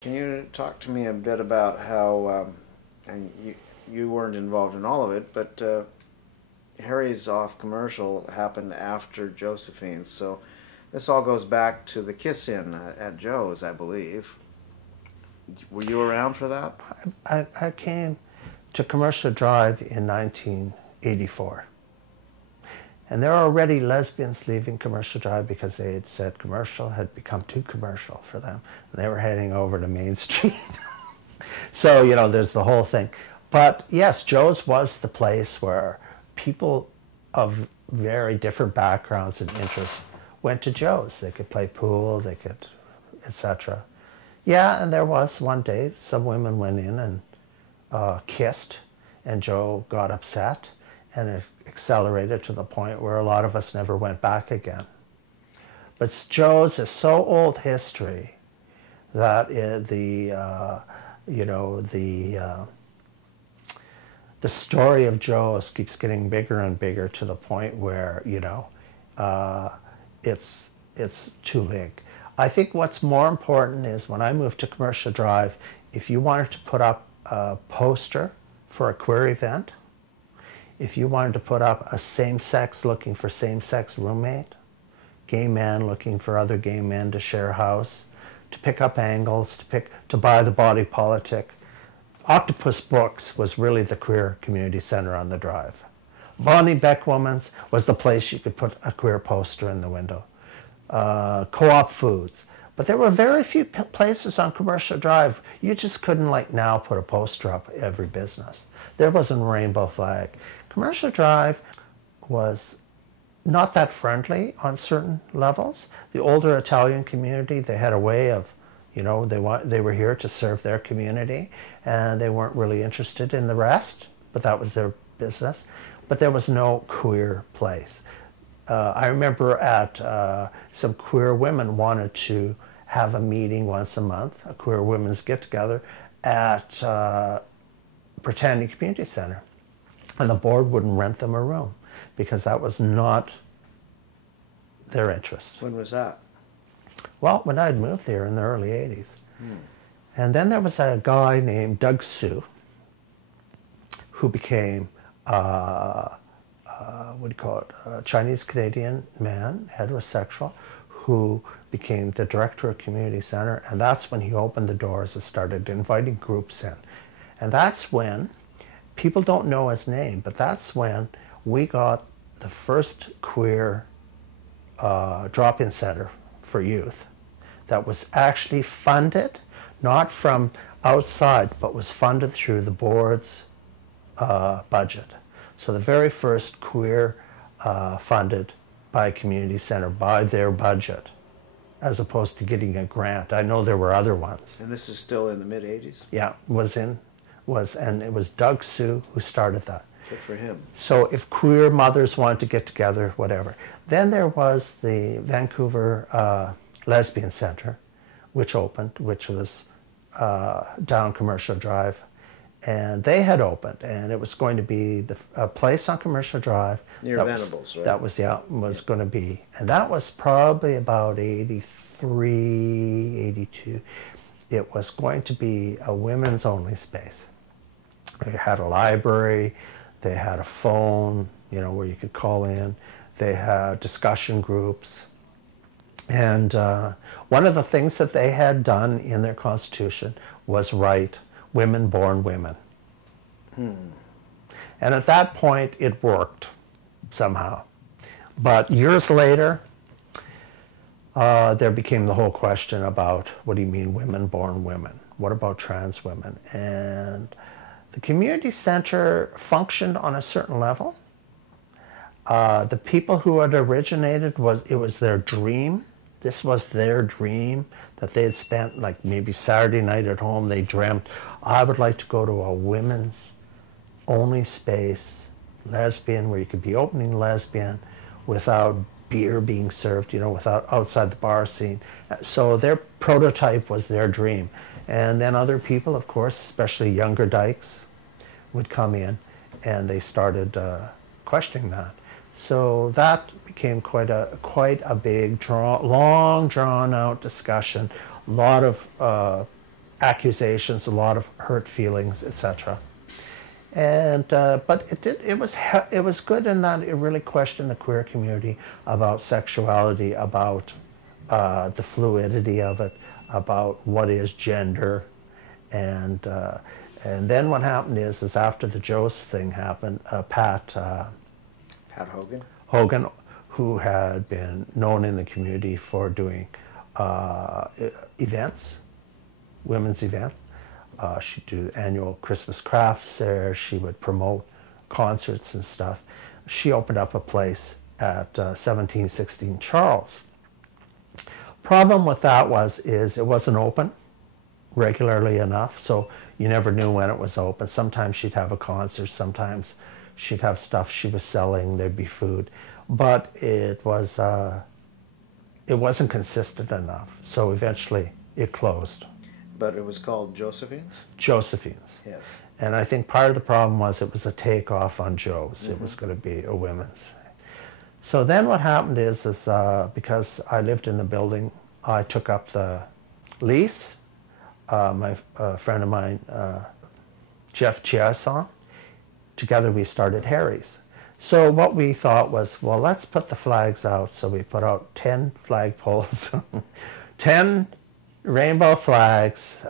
Can you talk to me a bit about how, and you weren't involved in all of it, but Harry's off commercial happened after Josephine, so this all goes back to the kiss-in at Joe's, I believe. Were you around for that? I came to Commercial Drive in 1984. And there were already lesbians leaving Commercial Drive because they had said commercial had become too commercial for them. And they were heading over to Main Street. So, there's the whole thing. But yes, Joe's was the place where people of very different backgrounds and interests went to Joe's. They could play pool, they could, etc. Yeah, and there was one day some women went in and kissed, and Joe got upset, and it accelerated to the point where a lot of us never went back again. But Joe's is so old history that the story of Joe's keeps getting bigger and bigger to the point where it's too big. I think what's more important is when I moved to Commercial Drive, if you wanted to put up a poster for a queer event, if you wanted to put up a same-sex looking for same-sex roommate, gay man looking for other gay men to share a house, to pick up angles, to buy the body politic, Octopus Books was really the queer community center on the drive. Bonnie Beck Woman's was the place you could put a queer poster in the window. Co-op Foods. But there were very few places on Commercial Drive. You just couldn't, like now, put a poster up every business. There wasn't a rainbow flag. Commercial Drive was not that friendly on certain levels. The older Italian community, they had a way of, they were here to serve their community, and they weren't really interested in the rest, but that was their business. But there was no queer place. I remember some queer women wanted to have a meeting once a month, a queer women's get-together at Britannia Community Center. And the board wouldn't rent them a room because that was not their interest. When was that? Well, when I'd moved there in the early 80s. And then there was a guy named Doug Sue who became a Chinese-Canadian man, heterosexual, who became the director of Community Center, and that's when he opened the doors and started inviting groups in. And that's when, people don't know his name, but that's when we got the first queer drop-in center for youth that was actually funded, not from outside, but was funded through the board's budget. So the very first queer funded by a community center, by their budget, as opposed to getting a grant. I know there were other ones. And this is still in the mid-'80s? Yeah, and it was Doug Sue who started that. Good for him. So if queer mothers wanted to get together, whatever. Then there was the Vancouver Lesbian Center, which opened, which was down Commercial Drive. And they had opened, and it was going to be a place on Commercial Drive. Near Venables, right? That was, going to be. And that was probably about 83, 82. It was going to be a women's only space. They had a library, they had a phone, where you could call in. They had discussion groups. And one of the things that they had done in their constitution was write women born women. And at that point, it worked somehow. But years later, there became the whole question about, what do you mean women born women? What about trans women? And the community center functioned on a certain level. The people who had originated, it was their dream. This was their dream that they had spent, like maybe Saturday night at home. They dreamt, I would like to go to a women's only space, lesbian, where you could be opening lesbian without beer being served, without outside the bar scene. So their prototype was their dream. And then other people, of course, especially younger dykes, would come in, and they started questioning that. So that became quite a big, long, drawn-out discussion. A lot of accusations, a lot of hurt feelings, etc. And but it was good in that it really questioned the queer community about sexuality, about the fluidity of it, about what is gender, and then what happened is after the Joe's thing happened, Pat Hogan. Hogan, who had been known in the community for doing events, women's event. She'd do annual Christmas crafts there. She would promote concerts and stuff. She opened up a place at 1716 Charles. Problem with that is it wasn't open regularly enough, so you never knew when it was open. Sometimes she'd have a concert, sometimes she'd have stuff she was selling, there'd be food, but it wasn't consistent enough, so eventually it closed. But it was called Josephine's? Josephine's. Yes. And I think part of the problem was it was a takeoff on Joe's. Mm-hmm. It was going to be a women's. So then what happened is because I lived in the building, I took up the lease. My friend of mine, Jeff Chiasson, together we started Harry's. So what we thought was, well, let's put the flags out. So we put out 10 flagpoles, 10 rainbow flags.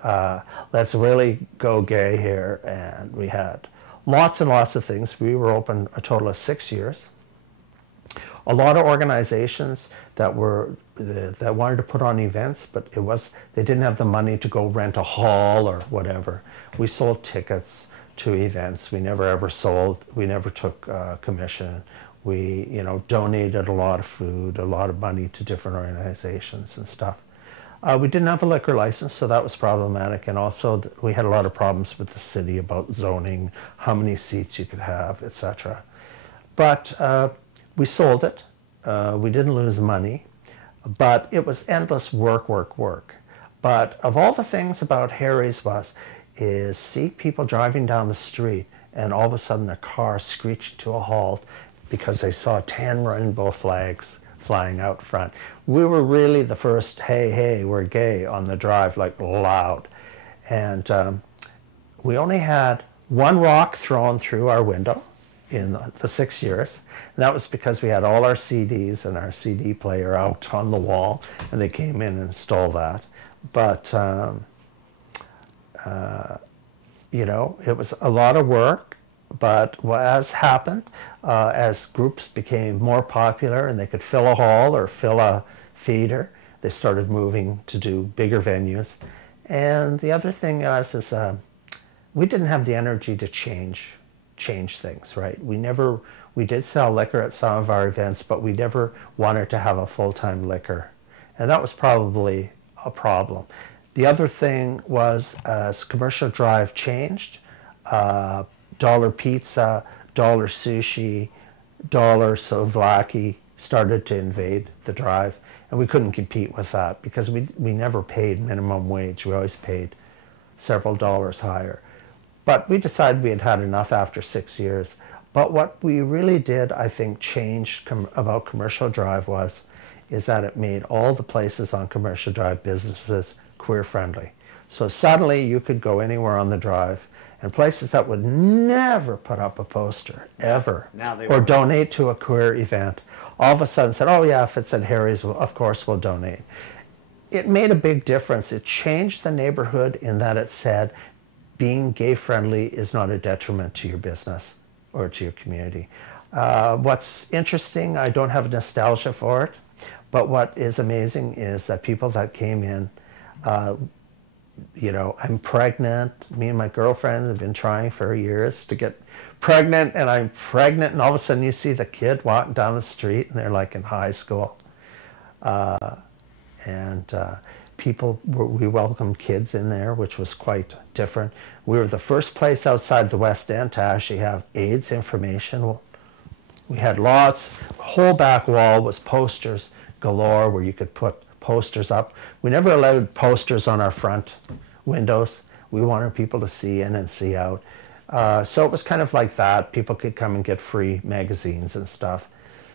Let's really go gay here. And we had lots and lots of things. We were open a total of 6 years. A lot of organizations that wanted to put on events, but they didn't have the money to go rent a hall or whatever. We sold tickets to events. We never ever sold. We never took commission. We donated a lot of food, a lot of money to different organizations and stuff. We didn't have a liquor license, so that was problematic. And also we had a lot of problems with the city about zoning, how many seats you could have, etc. But we sold it. We didn't lose money, but it was endless work. But of all the things about Harry's is see people driving down the street and all of a sudden their car screeched to a halt because they saw 10 rainbow flags flying out front. We were really the first, hey, we're gay on the drive, like loud. And we only had one rock thrown through our window in the 6 years. And that was because we had all our CDs and our CD player out on the wall, and they came in and installed that. But, it was a lot of work. But as happened, as groups became more popular and they could fill a hall or fill a theater, they started moving to do bigger venues. And the other thing is we didn't have the energy to change things, right? We did sell liquor at some of our events, but we never wanted to have a full-time liquor. And that was probably a problem. The other thing was as Commercial Drive changed, dollar pizza, dollar sushi, dollar souvlaki started to invade the drive, and we couldn't compete with that because we never paid minimum wage. We always paid several dollars higher. But we decided we had had enough after 6 years. But what we really did, I think, change about Commercial Drive is that it made all the places on Commercial Drive businesses queer friendly. So suddenly you could go anywhere on the drive, and places that would never put up a poster, ever, or donate to a queer event, all of a sudden said, oh yeah, if it's at Harry's, of course we'll donate. It made a big difference. It changed the neighborhood in that it said, being gay friendly is not a detriment to your business or to your community. What's interesting, I don't have nostalgia for it, but what is amazing is that people that came in, I'm pregnant. Me and my girlfriend have been trying for years to get pregnant, and I'm pregnant, and all of a sudden you see the kid walking down the street, and they're like in high school. We welcomed kids in there, which was quite different. We were the first place outside the West End to actually have AIDS information. We had lots. The whole back wall was posters galore where you could put posters up. We never allowed posters on our front windows. We wanted people to see in and see out. So it was kind of like that. People could come and get free magazines and stuff.